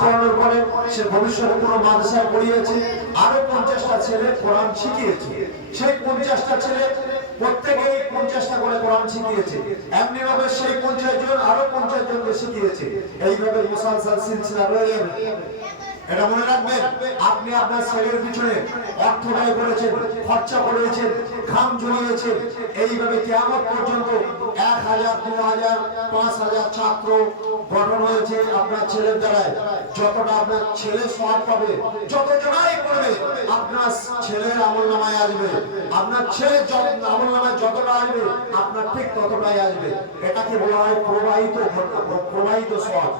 করানোর পরে সে ভবিষ্যতে কোনো মাদ্রাসায় পড়িয়েছে, আরো 50টা ছেলে কোরআন শিখিয়েছে। সেই 50টা ছেলে প্রত্যেকেই 50টা করে কোরআন শিখিয়েছে। এমনি ভাবে সেই 50 জন আরো 50 জনকে শিখিয়েছে। এইভাবে মুসালসাল সিলসিলা রয়ে যাবে। এটা মনে রাখবেন, আপনি আপনার ছেলের পিছনে অর্থ ব্যয় করেছেন, খরচা করেছেন, ঘাম ঝরিয়েছেন। এইভাবে কিয়ামত পর্যন্ত 1000, 2000, 5000 ছাত্র গঠন হয়েছে আপনার ছেলের দ্বারায়। যতটা আপনার ছেলে সওয়াব পাবে, যত জনাই পড়বে আপনার ছেলের আমলনামায় আসবে। আপনার ছেলের আমলনামায় যতটা আসবে আপনার ঠিক ততটাই আসবে। এটাকে বলা হয় প্রবাহিত সওয়াব,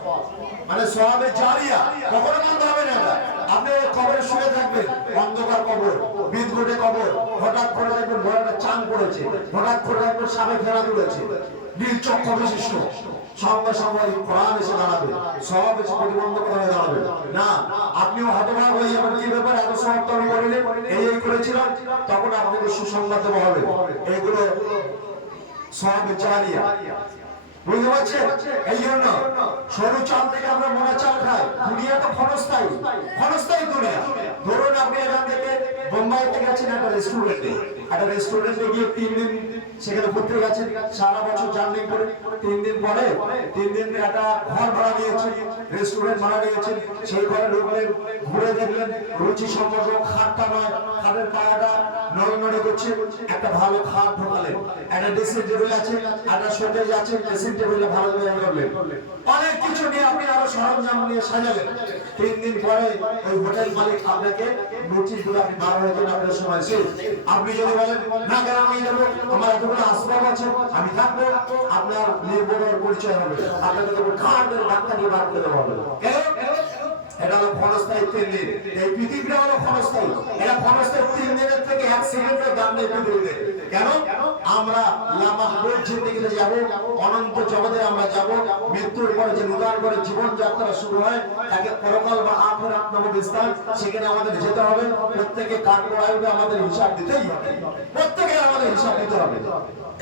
মানে সওয়াবে জারিয়া। কখনো বন্ধ হবে না। আপনি কবরে শুয়ে থাকবেন, অন্ধকার কবর, বিদঘুটে কবর, হঠাৎ করে দেখবেন ঘোড়াটা চান পড়েছে, হঠাৎ করে দেখবেন সামনে ফেরা তুলেছে, নীল চক্ষু বিশিষ্ট। সঙ্গে সঙ্গে কোরআন এসে দাঁড়াবে, সওয়াব এসে প্রতিবন্ধক হয়ে দাঁড়াবে না। আপনিও হতবাক হয়ে যাবেন, কি ব্যাপার এত সওয়াব তো আমি করিনি, এই করেছিলাম। তখন আপনাকে সুসংবাদ দেওয়া হবে, এগুলো সওয়াবে জারিয়া। বুঝতে পারছেন? এই জন্য সরু চাল থেকে আমরা মোটা চাল খাই। দুনিয়া তো ক্ষণস্থায়ী, ক্ষণস্থায়ী দুনিয়া। ধরুন আপনি এখান থেকে বোম্বাইতে গেছেন একটা রেস্টুরেন্টে গিয়ে 3 দিন সেখানে ঘুরতে গেছেন, সারা বছর জার্নি করে 3 দিন পরে 3 দিন একটা ঘর ভাড়া নিয়েছেন, রেস্টুরেন্ট ভাড়া নিয়েছেন। সেই ঘরে ঢুকলেন, ঘুরে দেখলেন রুচি সম্পর্ক খাটটা নয়, খাটের পায়াটা নড়ে করছে। একটা ভালো খাট ঢোকালেন, একটা ড্রেসিং টেবিল আছে, একটা শোকেজ আছে, ড্রেসিং টেবিলে ভালো ব্যবহার করলেন, অনেক কিছু নিয়ে আপনি আরো সরঞ্জাম নিয়ে সাজালেন। 3 দিন পরে ওই হোটেল মালিক আপনাকে নোটিশ দিল, আপনি 12 হয়েছেন, আপনার সময় শেষ। আপনি যদি বলেন না কেন আমি যাবো, আমার এতগুলো আসবাব আছে আমি থাকবো, আপনার নির্ভর পরিচয় হবে, আপনাকে তখন খাটের ধাক্কা দিয়ে বার করে দেওয়া হবে। এটা হলো ক্ষণস্থায়ী 3 দিন। এই পৃথিবীটা হলো ক্ষণস্থায়ী। এটা ক্ষণস্থায়ী 3 দিনের থেকে 1 সেকেন্ডের দাম নেই পৃথিবীতে। কেন? আমরা লামাহবুব জিন্দেগিতে যাব, অনন্ত জগতে আমরা যাব। মৃত্যুর পরে যে নূতন করে জীবন যাত্রা শুরু হয়, তাকে পরকাল বা আখিরাত নামক স্থান, সেখানে আমাদের যেতে হবে। প্রত্যেকে কাঠ করাইবে, আমাদের হিসাব দিতেই হবে, প্রত্যেকে আমাদের হিসাব দিতে হবে।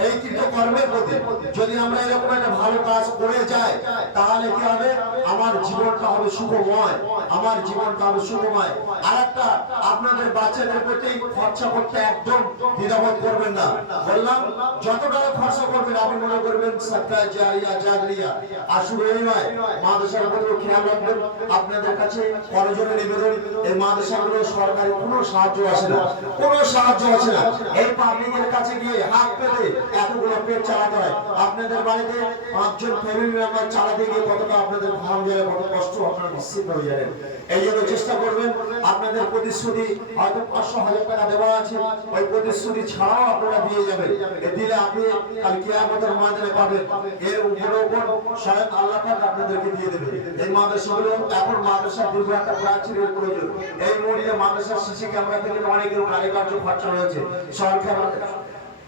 এই কৃত কর্মের প্রতি যদি আমরা এরকম একটা ভালো কাজ করে যাই, তাহলে কি হবে? আমার জীবনটা হবে সুখময়, আমার জীবনটা হবে সুখময়। আরেকটা, আপনাদের বাচ্চাদের প্রতি খরচা করতে একদম দ্বিধাবোধ করবেন না। বললাম যত টাকা খরচা করবেন আপনি মনে করবেন সাদকা জারিয়া জারিয়া। আর শুধু এই নয়, মাদ্রাসার প্রতি খেয়াল রাখবেন। আপনাদের কাছে করজোড়ে নিবেদন, এই মাদ্রাসাগুলো সরকারি কোনো সাহায্য আসে না, কোনো সাহায্য আসে না। এই পাবলিকের কাছে গিয়ে হাত পেতে এতগুলো পেট চালাতে হয়। আপনাদের বাড়িতে 5 জন ফ্যামিলি মেম্বার চালাতে গিয়ে কতটা আপনাদের ঘাম ঝরে, কত কষ্ট আপনারা নিশ্চিত হয়ে যাবেন। এই জন্য চেষ্টা করবেন, আপনাদের প্রতিশ্রুতি হয়তো 500,000 টাকা দেওয়া আছে, ওই প্রতিশ্রুতি ছাড়াও আপনারা দিয়ে যাবেন। এ দিলে আপনি কাল কিয়ামতের ময়দানে পাবেন। এর উপর স্বয়ং আল্লাহ পাক আপনাদেরকে দিয়ে দেবে। এই মাদ্রাসাগুলো এখন মাদ্রাসা দীর্ঘ একটা প্রাচীরের প্রয়োজন। এই মুহূর্তে মাদ্রাসার সিসি ক্যামেরা থেকে অনেকের কারিগর্য খরচা হয়েছে। সরকার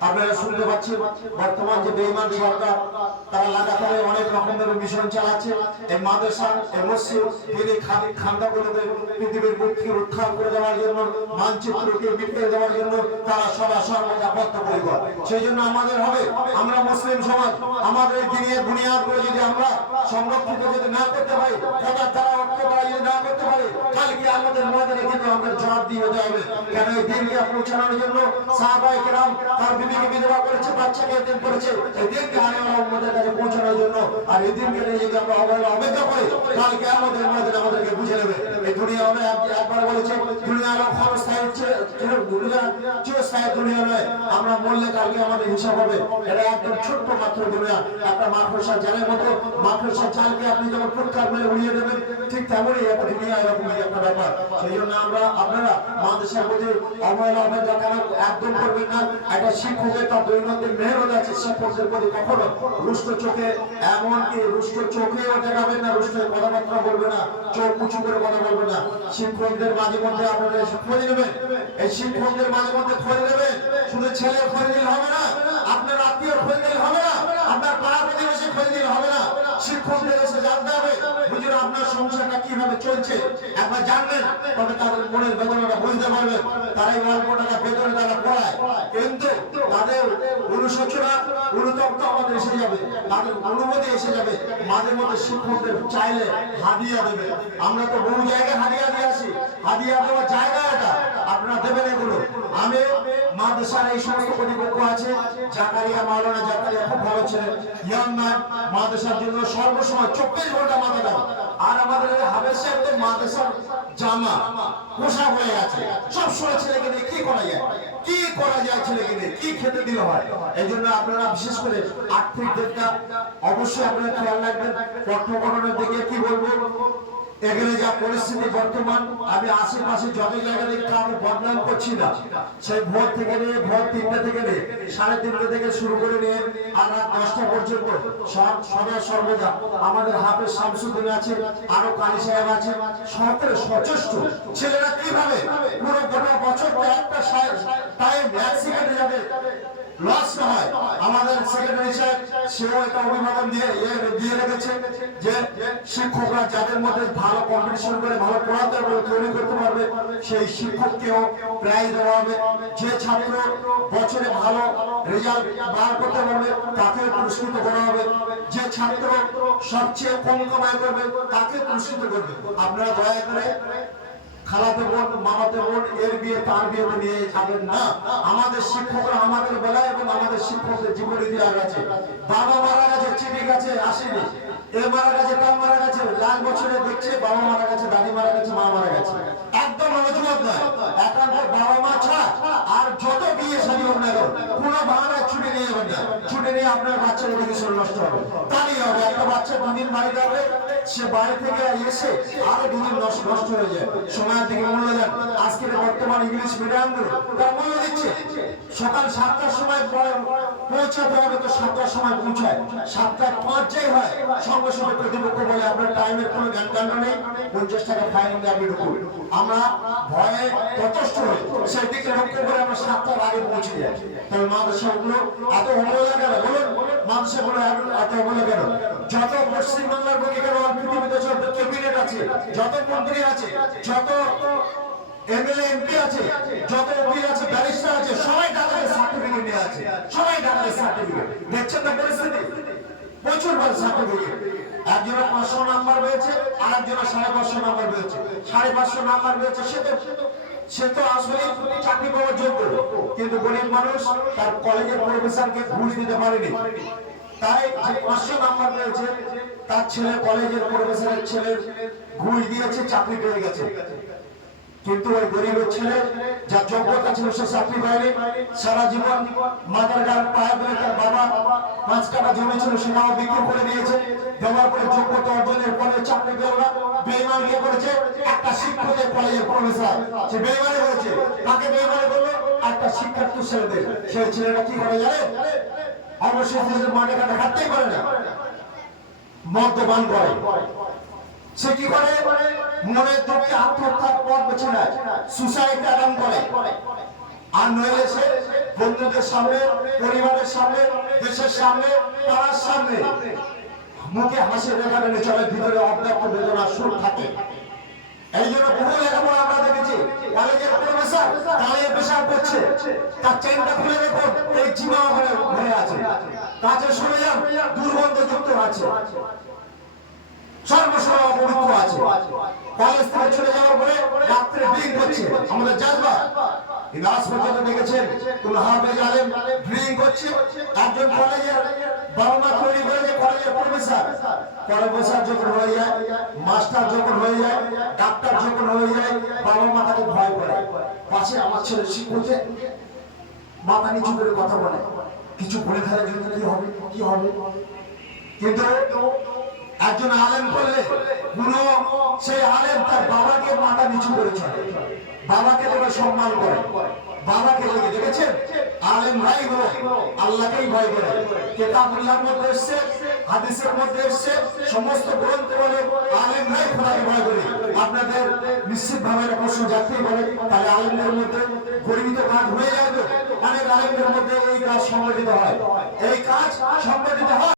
আপনারা শুনতে পাচ্ছেন, বর্তমান যে বেঈমান সরকার, তারা লাগাতার অনেক রকমের মিশন চালাচ্ছে। এই মাদ্রাসা, এই মসজিদ, তিনি খানদাগুলোকে পৃথিবীর বুক থেকে উৎখাত করে দেওয়ার জন্য, মানচিত্রকে মিটিয়ে দেওয়ার জন্য তারা সর্বদা বদ্ধপরিকর। সেই জন্য আমাদের হবে, আমরা মুসলিম সমাজ, আমাদের এই দিনের বুনিয়াদগুলো যদি আমরা সংরক্ষিত যদি না করতে পারি, কথা তারা ঐক্যতা যদি না করতে পারি, কালকে আমাদের ময়দানে কিন্তু আমাদের জবাব দিয়ে হতে হবে। কেন? এই দিনকে পৌঁছানোর জন্য সাহাবায়ে কেরাম তার বিবিকে বিধবা করেছে, বাচ্চাকে এতিম করেছে, এই দিনকে আনেওয়ালা উম্মতের কাছে পৌঁছানোর জন্য। আর এই দিনকে নিয়ে যদি আমরা অবহেলা করি, কালকে আমাদের ময়দানে আমাদেরকে বুঝে নেবে। এই দুনিয়া আমরা একবার বলেছি, দুনিয়া হলো ক্ষণস্থায়ী, দুনিয়া চিরস্থায়ী দুনিয়া নয়। আমরা মরলে কালকে আমাদের হিসাব হবে। এটা একদম ছোট্ট মাত্র দুনিয়া, একটা মাকড়সার জালের মতো। মাকড়সার জালকে আপনি যখন ফুটকার মেরে উড়িয়ে দেবেন, ঠিক তেমনই একটা দুনিয়া, এরকমই একটা ব্যাপার। সেই জন্য আপনারা মাদ্রাসার প্রতি অবহেলা কেন একদম করবেন না। একটা শিক্ষকের তার দৈনন্দিন মেহনত আছে, শিক্ষকদের প্রতি কখনো রুষ্ট চোখে, এমনকি রুষ্ট চোখেও দেখাবেন না, রুষ্ট কথাবার্তা বলবে না, চোখ উঁচু করে কথা বলবে না। শিক্ষকদের মাঝে মধ্যে আপনারা খোঁজ নেবেন, এই শিক্ষকদের মাঝে মধ্যে খোঁজ নেবেন। শুধু ছেলের খোঁজ নিলে হবে না, আপনার আত্মীয়র খোঁজ নিলে হবে না, আপনার পাড়া প্রতিবেশী খোঁজ নিলে হবে না। শিক্ষকদের এসে জানতে হবে, বুঝুন আপনার সংসারটা কি কিভাবে চলছে একবার জানবেন, তবে তাদের মনের বেদনাটা বুঝতে পারবেন। তারা এই অল্প টাকা বেতনে তারা পড়ায়, কিন্তু তাদের অনুশোচনা অনুতপ্ত আমাদের এসে যাবে, তাদের অনুভূতি এসে যাবে। মাঝে মধ্যে শিক্ষকদের চাইলে হাদিয়া দেবে। আমরা তো বহু জায়গায় হাদিয়া দিয়ে আসি, হাদিয়া দেওয়ার জায়গা এটা, আপনারা দেবেন এগুলো। আমি মাদ্রাসার এই সমস্ত কর্তৃপক্ষ আছে, জাকারিয়া মাওলানা জাকারিয়া খুব ভালো ছেলে, ইয়াং ম্যান, মাদ্রাসার জন্য সর্বসময় 24 ঘন্টা মাথা দেয়। আর আমাদের হাফেজ সাহেবদের মাদ্রাসার জামা পোশাক হয়ে গেছে, সবসময় ছেলেকে নিয়ে কি করা যায়, কি করা যায়, ছেলেকে নিয়ে কি খেতে দিলে হয়। এই জন্য আপনারা বিশেষ করে আর্থিক দিকটা অবশ্যই আপনারা খেয়াল রাখবেন। পঠ্যক্রমের দিকে কি বলবো, এখানে যা পরিস্থিতি বর্তমান, আমি আশেপাশে যত জায়গা দেখতে আমি বদনাম করছি না। সেই ভোর থেকে নিয়ে ভোর 3টা থেকে নিয়ে 3:30 থেকে শুরু করে নিয়ে আর রাত 10টা পর্যন্ত সদা সর্বদা আমাদের হাফেজ শামসুদ্দিন আছে, আরো কালী সাহেব আছে, সকলে সচেষ্ট। ছেলেরা কিভাবে পুরো গোটা বছরটা একটা টাইম এক সেকেন্ডে যাবে লস না হয়। আমাদের সেক্রেটারি সাহেব সেও একটা অভিভাবক দিয়ে রেখেছে যে শিক্ষকরা যাদের মধ্যে ভালো কম্পিটিশন করে ভালো পড়াতে পারবে, তৈরি করতে পারবে, সেই শিক্ষককেও প্রাইজ দেওয়া হবে। যে ছাত্র বছরে ভালো রেজাল্ট বার করতে পারবে তাকে পুরস্কৃত করা হবে। যে ছাত্র সবচেয়ে কম কামাই করবে তাকে পুরস্কৃত করবে। আপনারা দয়া করে খালাতে বোন মামাতে বোন এর বিয়ে তার বিয়ে নিয়ে যাবেন না। আমাদের শিক্ষকরা আমাদের বেলায় এবং আমাদের শিক্ষকদের জীবনে ইতিহাস আছে। বাবা মারা গেছে, চিঠি গেছে, আসেনি, এ মারা গেছে, তার মারা গেছে, লাখ বছরে দেখছে বাবা মারা গেছে, দাদি মারা গেছে, মা মারা গেছে। একদম অজুহাত নয়, একান্ত বাবা মা ছাড়া আর যত বিয়ে শাদী হোক না কেন কোনো বাহানায় ছুটি নিয়ে যাবেন না। ছুটি নিয়ে আপনার বাচ্চার এডুকেশন নষ্ট হবে, তাই হবে। একটা বাচ্চা 2 দিন বাড়িতে হবে, সে বাড়ি থেকে এসে আরো 2 দিন নষ্ট হয়ে যায়। সময়ের দিকে মূল্য দেন। আজকের বর্তমান ইংলিশ মিডিয়ামগুলো তার মূল্য দিচ্ছে। সকাল 7টার সময় পৌঁছাতে হবে, তো 7টার সময় পৌঁছায়, 7:05 যাই হয় সঙ্গে সঙ্গে কর্তৃপক্ষ বলে আপনার টাইমের কোনো জ্ঞান নেই, 50 টাকা ফাইন দিয়ে আপনি ঢুকুন। আমরা ভয়ে যথেষ্ট হই, সেই দিকে লক্ষ্য করে আমরা 7টার আগে পৌঁছে যাই। তবে মাদ্রাসাগুলো এত অবহেলা কেন বলুন? মাদ্রাসাগুলো এত অবহেলা কেন? যত পশ্চিমবাংলার বুকে কেন পৃথিবীতে যত ক্যাবিনেট আছে, যত মন্ত্রী আছে, যত এমএলএ এমপি আছে, যত উকিল আছে, ব্যারিস্টার আছে, সবাই ঢাকায় সার্টিফিকেট নিয়ে আছে, সবাই ঢাকায় সার্টিফিকেট। দেখছেন না পরিস্থিতি? প্রচুর ভালো সার্টিফিকেট। একজনের 500 নাম্বার পেয়েছে, আর একজনের 550 নাম্বার পেয়েছে। 550 নাম্বার পেয়েছে, সে তো আসলে চাকরি পাওয়ার যোগ্য, কিন্তু গরিব মানুষ তার কলেজের প্রফেসরকে ঘুষ দিতে পারেনি। তাই যে 500 নাম্বার পেয়েছে তার ছেলে কলেজের প্রফেসরের ছেলে ঘুষ দিয়েছে, চাকরি পেয়ে গেছে। কিন্তু ওই গরিবের ছেলে যার যোগ্যতা ছিল সে চাকরি পায়নি। সারা জীবন মাথার গান পায়ে ধরে তার বাবা 5 কাঠা জমি ছিল সেটাও বিক্রি করে দিয়েছে। দেওয়ার পরে যোগ্যতা অর্জনের পরে চাকরি পেল না। বেইমান কে করেছে? একটা শিক্ষকের কলেজের প্রফেসর, সে বেইমানি করেছে। তাকে বেইমানি করলো একটা শিক্ষার্থী ছেলেদের। সেই ছেলেটা কি করে জানেন? অবশ্যই নিজের মাঠে ঘাটে হাঁটতেই পারে না, মদ্যপান করে। সে কি করে? মনের দুঃখে আত্মহত্যার পথ বেছে নেয়, সুসাইড অ্যাটেম্প করে। আর নইলে সে বন্ধুদের সামনে, পরিবারের সামনে, দেশের সামনে, পাড়ার সামনে মুখে হাসি রেখা টেনে চলে, ভিতরে অব্যক্ত বেদনা সুর থাকে। এই জন্য বহু লেখাপড়া আমরা দেখেছি, কলেজের প্রফেসর দাঁড়িয়ে পেশাব করছে, তার চেনটা খুলে দেখুন এই জিমা হয়ে আছে, কাছে সরে যান দুর্গন্ধযুক্ত আছে, সর্বসময় অপবিত্র আছে। কলেজ থেকে চলে যাওয়ার পরে রাত্রে ড্রিঙ্ক করছে। আমাদের জাজবা আজ পর্যন্ত দেখেছেন কোন হাফেজ আলেম ড্রিঙ্ক করছে? একজন কলেজের বাবা মা তৈরি করে যে কলেজের প্রফেসর যখন হয়ে যায়, মাস্টার যখন হয়ে যায়, ডাক্তার যখন হয়ে যায়, বাবা মা তাকে ভয় করে। পাশে আমার ছেলে শিক্ষকে মাথা নিচু করে কথা বলে, কিছু বলে ফেলে যদি কি হবে। কিন্তু একজন আলেম করলে সেই আলেম তার বাবাকে মাথা নিচু করে চলে, বাবাকে তোরা সম্মান করে, বাবাকে লেগে দেখেছেন আলেম রাই হলো আল্লাহকেই ভয় করে। কিতাবুল্লাহর মধ্যে এসেছে, হাদিসের মধ্যে এসেছে, সমস্ত গ্রন্থে বলে আলেম রাই খোদাকে ভয় করে। আপনাদের নিশ্চিত ভাবে প্রশ্ন জানতেই পারে, তাহলে আলেমদের মধ্যে গরিবিত কাজ হয়ে যায় তো? অনেক আলেমদের মধ্যে এই কাজ সংগঠিত হয়, এই কাজ সংগঠিত হয়।